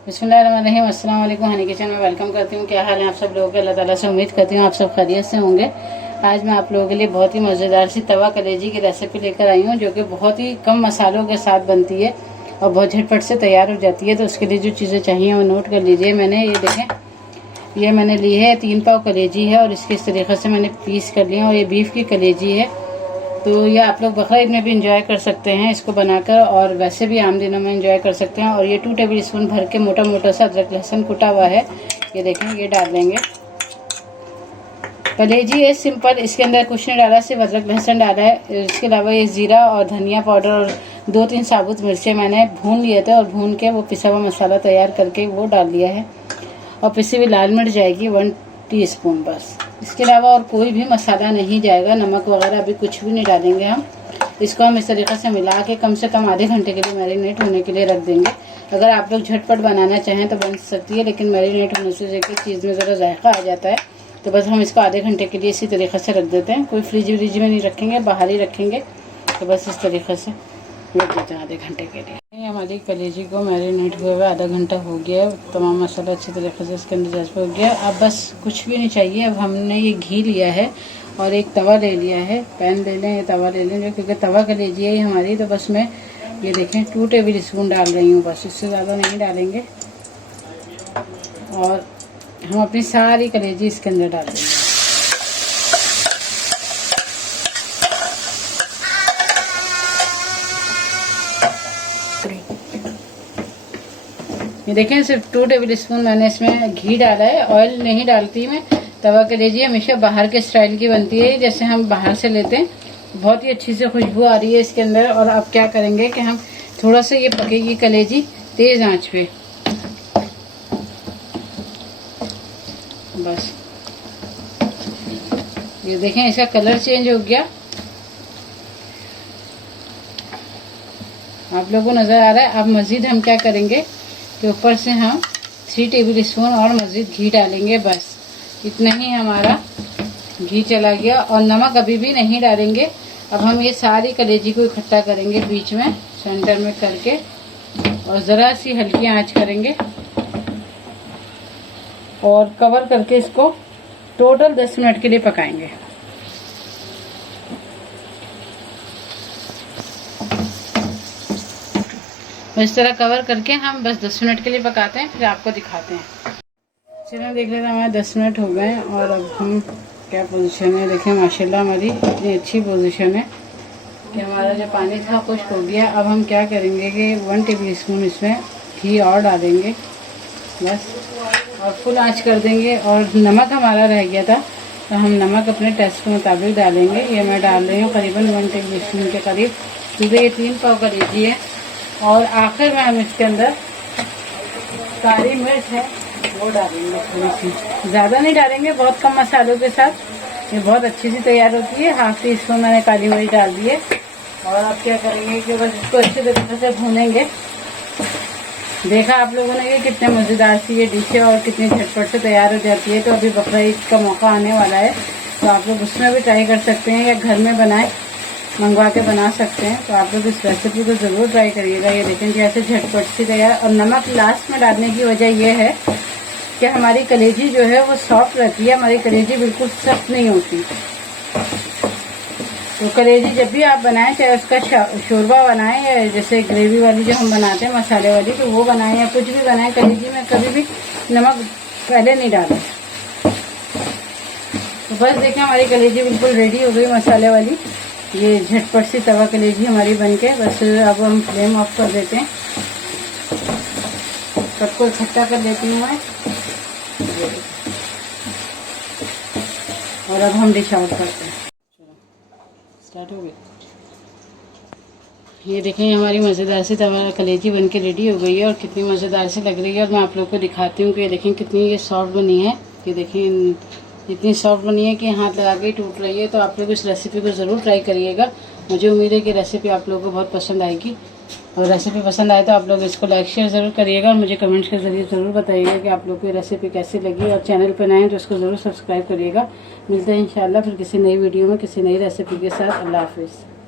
बिस्मिल्लाहिर्रहमानिर्रहीम। अस्सलाम वालेकुम। हनी किचन में वेलकम करती हूँ। क्या हाल है आप सब लोगों के? अल्लाह ताला से उम्मीद करती हूँ आप सब खैरियत से होंगे। आज मैं आप लोगों के लिए बहुत ही मज़ेदार सी तवा कलेजी की रेसिपी लेकर आई हूँ, जो कि बहुत ही कम मसालों के साथ बनती है और बहुत झटपट से तैयार हो जाती है। तो उसके लिए जो चीज़ें चाहिए वो नोट कर लीजिए। मैंने ये देखें, ये मैंने ली है 3 पाव कलेजी है और इसके इस तरीक़े से मैंने पीस कर लिया। और ये बीफ की कलेजी है, तो ये आप लोग बकरा ईद में भी इंजॉय कर सकते हैं इसको बनाकर, और वैसे भी आम दिनों में इंजॉय कर सकते हैं। और ये 2 टेबल स्पून भर के मोटा मोटा सा अदरक लहसुन कुटा हुआ है, ये देखें, ये डाल देंगे। कलेजी है सिंपल, इसके अंदर कुछ नहीं डाला, सिर्फ अदरक लहसुन डाला है। इसके अलावा ये ज़ीरा और धनिया पाउडर और 2-3 साबुत मिर्चें मैंने भून लिए थे और भून के वो पिसा हुआ मसाला तैयार करके वो डाल लिया है। और पिसी हुई लाल मिर्च जाएगी 1 टीस्पून बस। इसके अलावा और कोई भी मसाला नहीं जाएगा, नमक वगैरह अभी कुछ भी नहीं डालेंगे हम। इसको हम इस तरीके से मिला के कम से कम आधे घंटे के लिए मैरिनेट होने के लिए रख देंगे। अगर आप लोग झटपट बनाना चाहें तो बन सकती है, लेकिन मैरिनेट होने से देखिए चीज़ में ज़रा जायका आ जाता है। तो बस हम इसको आधे घंटे के लिए इसी तरीके से रख देते हैं। कोई फ्रिज व्रिज में नहीं रखेंगे, बाहर ही रखेंगे। तो बस इस तरीके से रख देते हैं आधे घंटे के लिए। हमारी कलेजी को मैरिनेट हुए हुए आधा घंटा हो गया है। तमाम मसाला अच्छी तरीके से इसके अंदर जज्ब हो गया। अब बस कुछ भी नहीं चाहिए। अब हमने ये घी लिया है और एक तवा ले लिया है, पैन ले लें या तवा ले लें, क्योंकि तवा कलेजी है हमारी। तो बस मैं ये देखें 2 टेबल स्पून डाल रही हूँ, बस इससे ज़्यादा नहीं डालेंगे। और हम अपनी सारी कलेजी इसके अंदर डाल देंगे। ये देखें, सिर्फ 2 टेबल स्पून मैंने इसमें घी डाला है। ऑयल नहीं डालती मैं। तवा कलेजी हमेशा बाहर के स्टाइल की बनती है, जैसे हम बाहर से लेते हैं। बहुत ही अच्छी से खुशबू आ रही है इसके अंदर। और अब क्या करेंगे कि हम थोड़ा सा, ये पकेगी कलेजी तेज़ आंच पे, बस ये देखें इसका कलर चेंज हो गया। आप लोगों को नज़र आ रहा है। अब मज़ीद हम क्या करेंगे कि ऊपर से हम 3 टेबल स्पून और मज़ीद घी डालेंगे। बस इतना ही हमारा घी चला गया। और नमक अभी भी नहीं डालेंगे। अब हम ये सारी कलेजी को इकट्ठा करेंगे बीच में सेंटर में करके, और ज़रा सी हल्की आंच करेंगे और कवर करके इसको टोटल 10 मिनट के लिए पकाएंगे। इस तरह कवर करके हम बस 10 मिनट के लिए पकाते हैं, फिर आपको दिखाते हैं। चलिए देख लेते हैं, हमारे 10 मिनट हो गए हैं। और अब हम क्या पोजीशन है देखें, माशाल्लाह हमारी इतनी अच्छी पोजीशन है कि हमारा जो पानी था खुश्क हो गया। अब हम क्या करेंगे कि 1 टेबल स्पून इसमें घी और डालेंगे बस, और फुल आंच कर देंगे। और नमक हमारा रह गया था, तो हम नमक अपने टेस्ट के मुताबिक डालेंगे। ये मैं डाल रही हूँ करीबन 1 टेबल स्पून के करीब, क्योंकि ये 3 पाव कलेजी है। और आखिर में हम इसके अंदर काली मिर्च है वो डालेंगे, थोड़ी सी, ज़्यादा नहीं डालेंगे, बहुत कम मसालों के साथ ये बहुत अच्छी सी तैयार होती है। ½ टी स्पून मैंने काली मिर्च डाल दी है। और अब क्या करेंगे कि बस इसको अच्छे तरीके से भूनेंगे। देखा आप लोगों ने कि कितने मज़ेदार सी ये डिश है और कितनी झटपट से तैयार हो जाती है। तो अभी बकरा ईद का मौका आने वाला है, तो आप लोग उसमें भी ट्राई कर सकते हैं या घर में बनाए मंगवा के बना सकते हैं। तो आप लोग इस रेसिपी को ज़रूर ट्राई करिएगा। ये देखें कि ऐसे झटपट सी तैयार। और नमक लास्ट में डालने की वजह यह है कि हमारी कलेजी जो है वो सॉफ्ट रहती है, हमारी कलेजी बिल्कुल सख्त नहीं होती। तो कलेजी जब भी आप बनाएं, चाहे उसका शोरबा बनाएं या जैसे ग्रेवी वाली जो हम बनाते हैं मसाले वाली, तो वो बनाएं या कुछ भी बनाएं, कलेजी में कभी भी नमक पहले नहीं डालें। तो बस देखें हमारी कलेजी बिल्कुल रेडी हो गई मसाले वाली। ये झटपट सी तवा कलेजी हमारी बनके, बस अब हम फ्लेम ऑफ कर देते हैं। सबको इकट्ठा कर लेती हूँ मैं, और अब हम डिश आउट करते हैं। स्टार्ट हो गया। ये देखें हमारी मज़ेदार सी तवा कलेजी बनके रेडी हो गई है और कितनी मज़ेदार सी लग रही है। और मैं आप लोग को दिखाती हूँ कि ये देखें कितनी ये सॉफ्ट बनी है। ये देखें इतनी सॉफ्ट बनी है कि हाथ लगा के ही टूट रही है। तो आप लोग इस रेसिपी को ज़रूर ट्राई करिएगा। मुझे उम्मीद है कि रेसिपी आप लोगों को बहुत पसंद आएगी। और रेसिपी पसंद आए तो आप लोग इसको लाइक शेयर ज़रूर करिएगा और मुझे कमेंट्स के ज़रिए ज़रूर बताइएगा कि आप लोग को ये रेसिपी कैसी लगी। और चैनल पर नए हैं तो इसको ज़रूर सब्सक्राइब करिएगा। मिलते हैं इंशाल्लाह फिर किसी नई वीडियो में किसी नई रेसिपी के साथ। अल्लाह हाफिज़।